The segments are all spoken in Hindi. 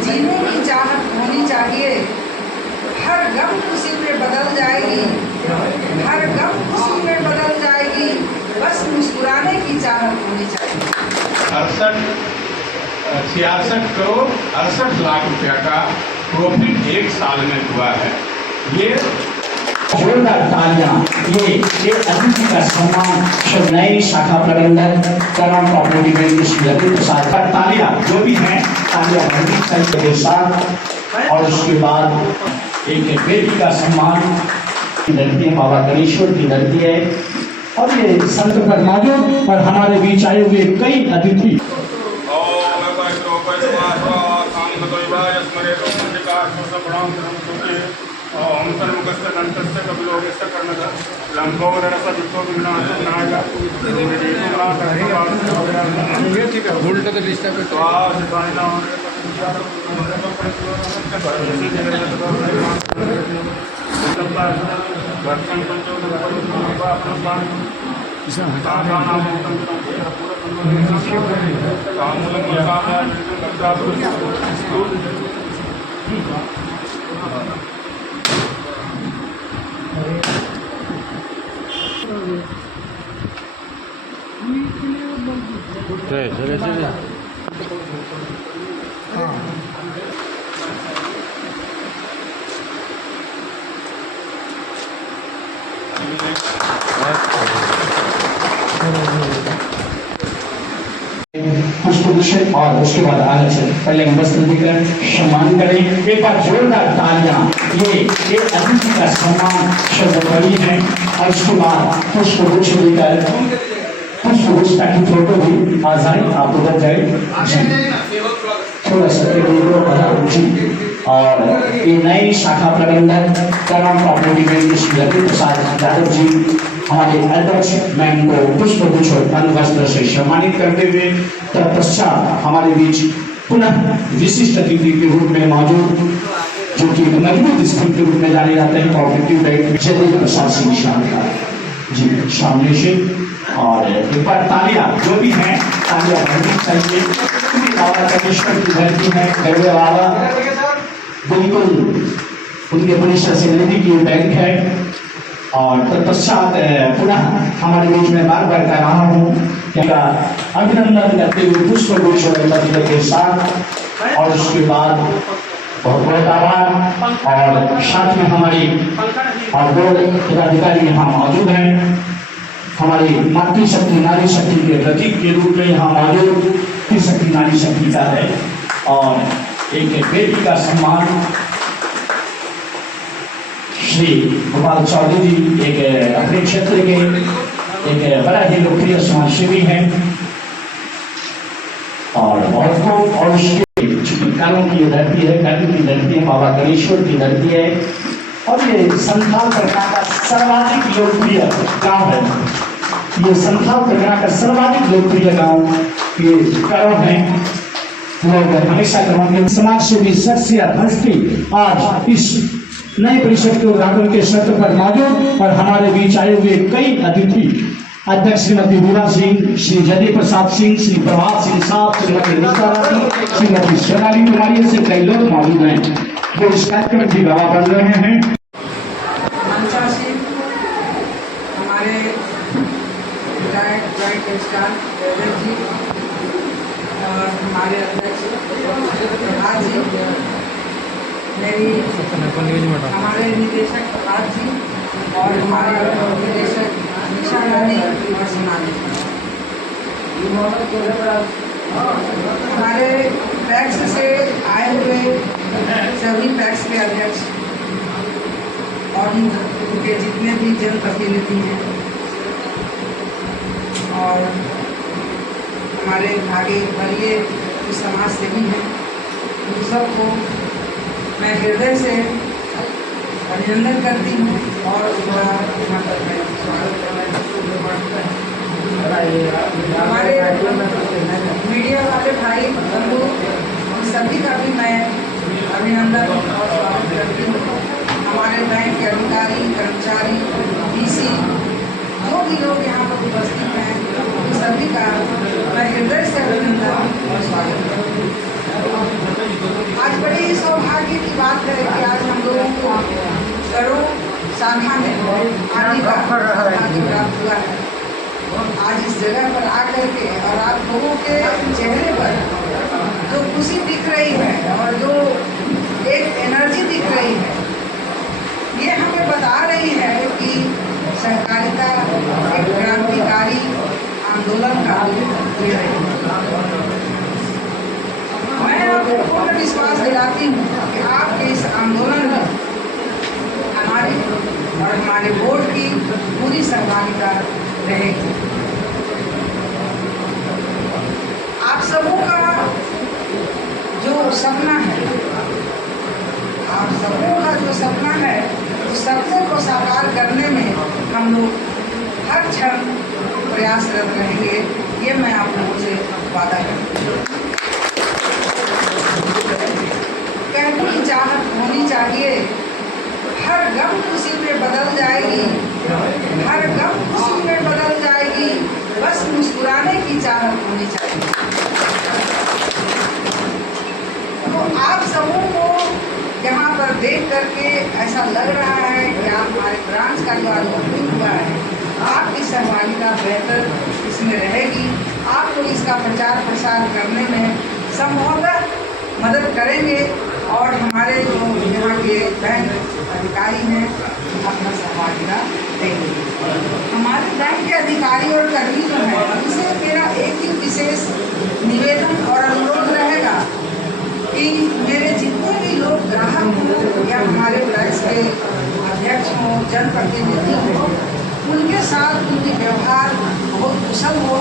जीने की चाहत होनी चाहिए, हर गम खुशी में बदल जाएगी, हर गम खुशी में बदल जाएगी, बस मुस्कुराने की चाहत होनी चाहिए। 66 करोड़ 68 लाख रुपया का प्रॉफिट एक साल में हुआ है। ये जोरदार तालियां ये अतिथि का सम्मान नई शाखा प्रबंधक करण कॉपरेटिव बैंक ललित प्रसाद का तालियां जो भी हैं तालियां भरनी चाहिए के साथ। और उसके बाद एक बेटी का सम्मान लड़की है, बाबा गणेश्वर की लड़की है और ये संत पर मौजूद और हमारे बीच आए हुए कई अतिथि। उल्टा तो डिस्टर्ब चले पुष्पभूषण और उसके बाद आगे से पहले वस्त्र देकर सम्मान करें। एक बार जोरदार तालियां ये अतिथि का सम्मान शब्द है और उसके बाद पुष्पभूषण देकर पुष्पभूषण की फोटो भी आ जाए, आप उधर जाए थोड़ा सा जी। और ये नई शाखा प्रबंधक करण कॉपरेटिव बैंक ललित प्रसाद यादव जी हमारे अध्यक्ष मैम को पुष्पभूषण वस्त्र से सम्मानित करते हुए तत्पश्चात हमारे बीच पुनः विशिष्ट अतिथि के रूप में मौजूद जो कि मजबूत स्कूल के रूप में जाने जाते हैं कॉपरेटिव बैंक जयदेव प्रसाद सिंह शाह जी सामने से। और एक बार तालियां जो भी हैं तालियां भरनी चाहिए। बाबा गणेश्वर की धरती है गरबे वाला बिल्कुल उनके परिसर से नजदीक बैंक है। और तत्पश्चात पुनः हमारे बीच में बार बार कह रहा हूँ क्या अभिनंदन करते हुए पुष्पभूषण के साथ। और उसके बाद बहुत बहुत आभार और साथ में हमारी और दो पदाधिकारी यहाँ मौजूद हैं हमारी मातृशक्ति नारी शक्ति के प्रतीक के रूप में यहाँ मौजूद शक्ति नारी शक्ति का है। और एक बेटी का सम्मान श्री गोपाल चौधरी जी एक अपने क्षेत्र के एक बड़ा ही लोकप्रिय समाजसेवी हैं और औरतों और उसके कानों की धरती है, कर्म की धरती है, बाबा गणेश्वर की धरती है। और ये संथाल परगना का सर्वाधिक लोकप्रिय गांव है। ये संथाल परगना का सर्वाधिक लोकप्रिय गांव ये करो है। लोग हमेशा करवाएंगे समाज सेवी शख्सियत हस्ती आज इस नए परिषद के उद्घाटन के सत्र पर मौजूद और हमारे बीच आए हुए कई अतिथि अध्यक्ष श्रीमती वीरा सिंह, श्री जयदेव प्रसाद सिंह, श्री प्रभात सिंह साहब, श्रीमती रीता रानी, श्रीमती सोनाली कुमारी से कई लोग मौजूद हैं जो इस कार्यक्रम की गवाह बन रहे हैं। हमारे विधायक जी और हमारे अध्यक्ष प्रभात जी, हमारे निदेशक प्रभात जी और हमारे निदेशक निशा रानी और सोनाली, हमारे पैक्स से आए हुए सभी पैक्स के अध्यक्ष और उनके जितने भी जनप्रतिनिधि हैं और हमारे आगे वरीय समाज सेवी हैं, उन सबको मैं हृदय से अभिनंदन करती हूँ और उनका हमारे मीडिया वाले भाई बंधु सभी का भी मैं अभिनंदन और स्वागत करती हूँ। हमारे बैंक के अधिकारी कर्मचारी साधना में आने का सौभाग्य प्राप्त हुआ है। आज इस जगह पर आकर के और आप लोगों के चेहरे पर जो खुशी दिख रही है और जो एक एनर्जी दिख रही है, ये हमें बता रही है कि सहकारिता एक क्रांतिकारी आंदोलन का रूप ले रही है। मैं आपको पूर्ण विश्वास दिलाती हूँ कि आपके इस आंदोलन में हमारी और हमारे बोर्ड की पूरी सहभागिता रहेगी। आप सबों का जो सपना है, आप सबों का जो सपना है, उस सपने को साकार करने में हम लोग हर क्षण प्रयासरत रहेंगे, ये मैं आप लोगों से वादा करती हूँ। कहने की चाहत होनी चाहिए, हर गम खुशी में बदल जाएगी, हर गम खुशी में बदल जाएगी, बस मुस्कुराने की चाहत होनी चाहिए। तो आप सबों को यहाँ पर देख करके ऐसा लग रहा है कि आप हमारे ब्रांच का जो आयोजन हुआ है, आपकी सहभागिता बेहतर इसमें रहेगी। आप लोग इसका प्रचार प्रसार करने में संभवतः मदद करेंगे और हमारे जो यहाँ के बैंक अधिकारी हैं अपना सहभागिता देंगे। हमारे बैंक के अधिकारी और कर्मी जो हैं, उनसे मेरा एक ही विशेष निवेदन और अनुरोध रहेगा कि मेरे जितने भी लोग ग्राहक हों या हमारे ब्रांच के अध्यक्ष हों, जनप्रतिनिधि हों, उनके साथ उनके व्यवहार बहुत कुशल हो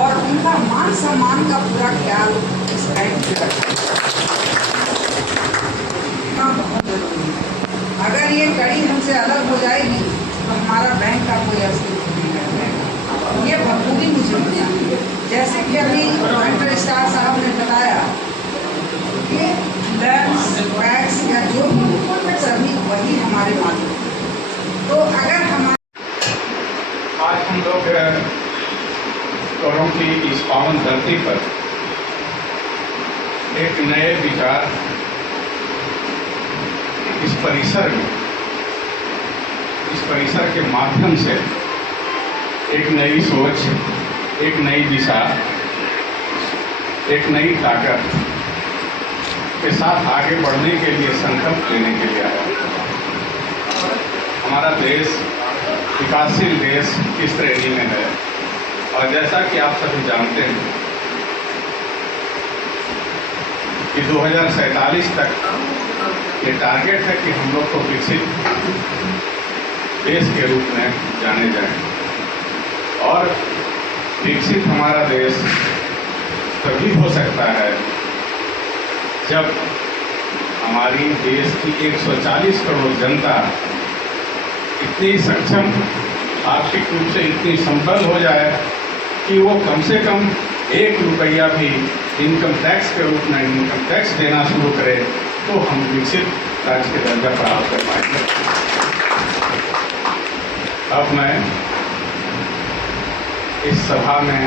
और उनका मान सम्मान का पूरा ख्याल इस बैंक में रखें। बहुत जरूरी है। अगर ये कड़ी हमसे अलग हो जाएगी तो हमारा बैंक का कोई अस्तित्व नहीं रहेगा। ये बखूबी मुझे बताइए, जैसे कि अभी जॉइंट रजिस्ट्रार साहब ने बताया कि लैंड्स पैक्स या जो भी सभी वही हमारे मालिक। तो अगर हमारे आज हम लोग करों की इस पावन धरती पर एक नए विचार इस परिसर के माध्यम से एक नई सोच, एक नई दिशा, एक नई ताकत के साथ आगे बढ़ने के लिए संकल्प लेने के लिए आया। हमारा देश विकासशील देश की श्रेणी में है और जैसा कि आप सभी जानते हैं कि 2047 तक ये टारगेट है कि हम लोग को विकसित देश के रूप में जाने जाएं और विकसित हमारा देश तभी हो सकता है जब हमारी देश की 140 करोड़ जनता इतनी सक्षम, आर्थिक रूप से इतनी संपन्न हो जाए कि वो कम से कम 1 रुपया भी इनकम टैक्स के रूप में इनकम टैक्स देना शुरू करे, तो हम विकसित राज्य के दर्जा प्राप्त कर पाएंगे। अब मैं इस सभा में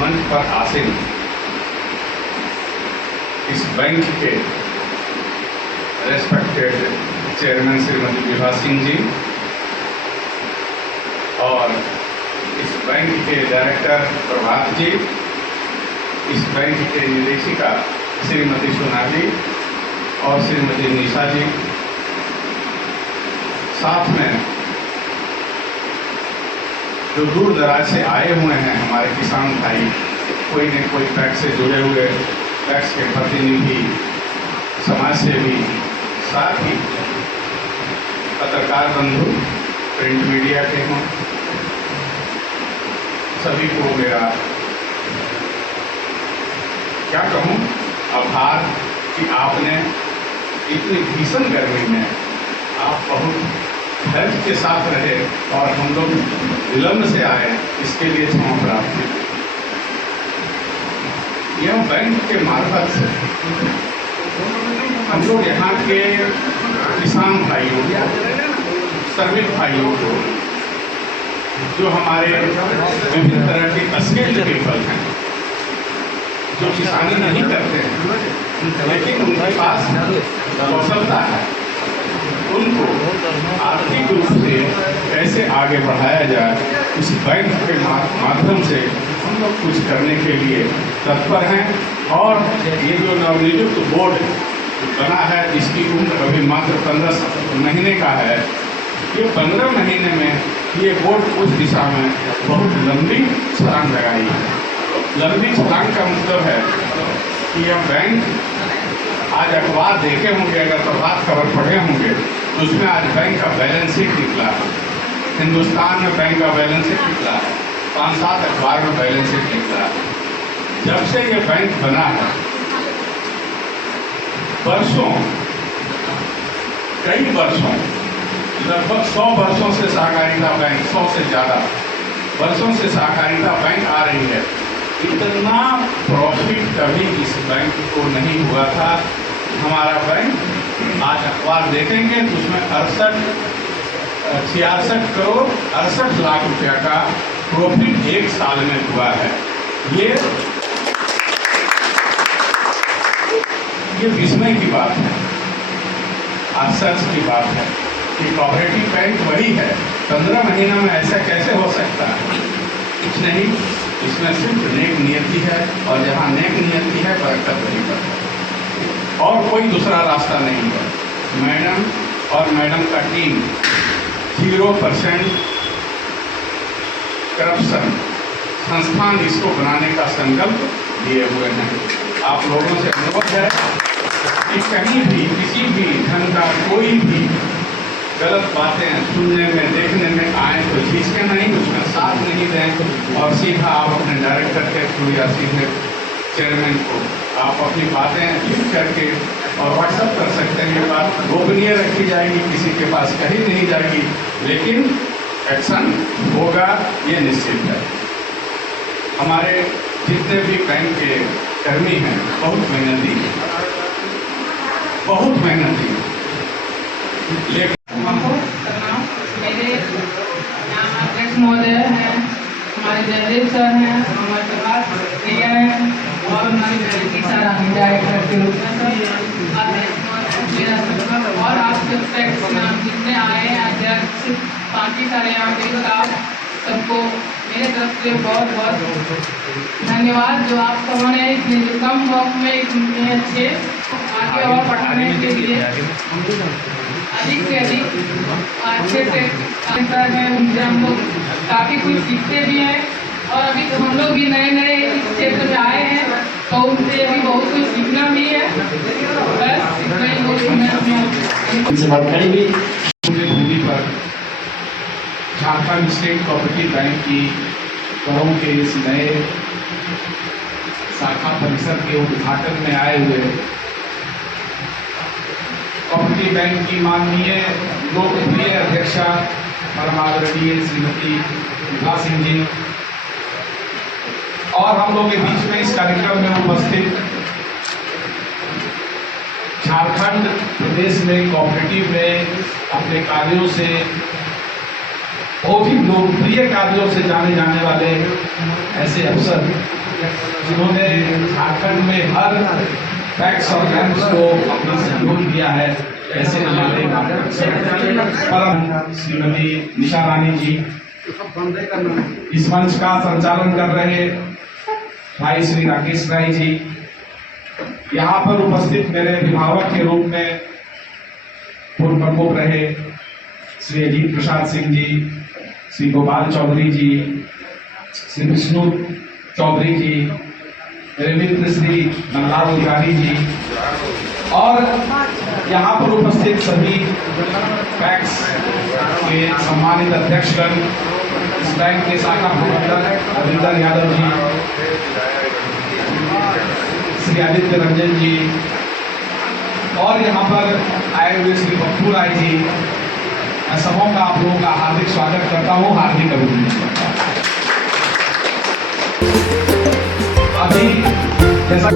मंच पर आसीन इस बैंक के रेस्पेक्टेड चेयरमैन श्रीमती विभा सिंह जी और इस बैंक के डायरेक्टर प्रभात जी, इस बैंक के निदेशिका श्रीमती सोनाली और श्रीमती निशा जी, साथ में जो दूर दराज से आए हुए हैं हमारे किसान भाई, कोई न कोई पैक्स से जुड़े हुए पैक्स के प्रतिनिधि, समाज सेवी, साथ ही पत्रकार बंधु, प्रिंट मीडिया के हों, सभी को मेरा क्या कहूँ आभार कि आपने इतनी भीषण गर्मी में आप बहुत धैर्य के साथ रहे और हम लोग विलम्ब से आए, इसके लिए क्षमा प्राप्त की। यह बैंक के मार्फत से हम लोग यहाँ के किसान भाइयों को, श्रमिक भाइयों को, जो हमारे विभिन्न तरह के स्किल्ड पीपल हैं, जो किसानी नहीं करते हैं लेकिन उनके पास कौशलता है, उनको आर्थिक रूप से आगे बढ़ाया जाए, इस बैंक के माध्यम से हम लोग कुछ करने के लिए तत्पर हैं। और ये जो नवनियुक्त बोर्ड बना है, इसकी उम्र अभी मात्र 15 महीने का है। ये 15 महीने में ये बोर्ड उस दिशा में बहुत लंबी छलांग लगाई है। लंबी छलांग का मतलब है कि यह बैंक, आज अखबार देखे होंगे, अगर प्रभात खबर पढ़े होंगे तो उसमें आज बैंक का बैलेंस शीट निकला है। हिंदुस्तान में बैंक का बैलेंस शीट निकला है, 5-7 अखबार में बैलेंस शीट निकला है। जब से ये बैंक बना है, वर्षों, कई वर्षों, लगभग 100 वर्षों से सहकारिता बैंक, 100 से ज़्यादा वर्षों से सहकारिता बैंक आ रही है। इतना प्रॉफिट कभी इस बैंक को नहीं हुआ था। हमारा बैंक, आज अखबार देखेंगे तो उसमें 66 करोड़ 68 लाख रुपया का प्रॉफिट एक साल में हुआ है। ये विस्मय की बात है, आश्चर्य की बात है कि कोऑपरेटिव बैंक वही है। 15 महीना में ऐसा कैसे हो सकता है? कुछ नहीं, इसमें सिर्फ नेक नियति है, और जहाँ नेक नियति है बरकत वहीं पर है, और कोई दूसरा रास्ता नहीं है। मैडम और मैडम का टीम 0% करप्शन संस्थान इसको बनाने का संकल्प लिए हुए हैं। आप लोगों से अनुरोध है कि कहीं भी किसी भी ढंग का कोई भी गलत बातें सुनने में, देखने में आए तो झिझके नहीं, उसमें साथ नहीं दें, और सीधा आप अपने डायरेक्टर के थ्रू या सीधे चेयरमैन को आप अपनी बातें लिख करके और व्हाट्सएप कर सकते हैं। ये बात गोपनीय रखी जाएगी, किसी के पास कहीं नहीं जाएगी, लेकिन एक्शन होगा, ये निश्चित है। हमारे जितने भी बैंक के कर्मी हैं बहुत मेहनती हैं, बहुत मेहनती हैं। लेकिन मेरे यहाँ अध्यक्ष महोदय हैं, हमारे जयदेव सर हैं, हमारे प्रकाश भैया हैं, और हमारी लड़की सराहनीय डायरेक्टर के रूप में मेरा सबका, और आप जब टैक्स जितने आए हैं अध्यक्ष, बाकी सारे यहाँ के स्टाफ, सबको मेरे तरफ से बहुत बहुत धन्यवाद, जो आप सबों ने इतने कम वक्त में इतने अच्छे आगे और पढ़ाने के लिए अधिक से अधिक अच्छे से हैं। उनसे हम लोग काफ़ी कुछ सीखते भी हैं, और अभी तो हम लोग भी नए नए इस क्षेत्र में आए हैं, तो उनसे भी बहुत कुछ सीखना भी है। बस इतना ही बोलना इनसे बात करेंगे। भूमि पर झारखंड स्टेट कोऑपरेटिव बैंक की करों के इस नए शाखा परिसर के उद्घाटन में आए हुए कोऑपरेटिव बैंक की माननीय लोकप्रिय अध्यक्षा परम आदरणीय श्रीमती विभा सिंह जी, और हम लोग के बीच में इस कार्यक्रम में उपस्थित झारखंड प्रदेश में कोऑपरेटिव में अपने कार्यों से, बहुत ही लोकप्रिय कार्यों से जाने जाने वाले ऐसे अफसर, जिन्होंने झारखंड में हर टैक्स और बैंक्स को अपना सहयोग दिया है, ऐसे हमारे परम श्रीमती निशा रानी जी, इस मंच का संचालन कर रहे भाई श्री राकेश राय जी, यहाँ पर उपस्थित मेरे अभिभावक के रूप में पूर्व प्रमुख रहे श्री अजीत प्रसाद सिंह जी, श्री गोपाल चौधरी जी, श्री विष्णु चौधरी जी, मेरे मित्र श्री नंदलाल तिवारी जी, और यहाँ पर उपस्थित सभी टैक्स के सम्मानित अध्यक्षगण, इस बैंक के शाखा प्रबंधक रविंदर यादव जी, श्री आदित्य रंजन जी, और यहाँ पर आए हुए श्री पप्पू राय जी, मैं सबों का आप लोगों का हार्दिक स्वागत करता हूँ, हार्दिक अभिनंदन करता हूँ। अभी जैसा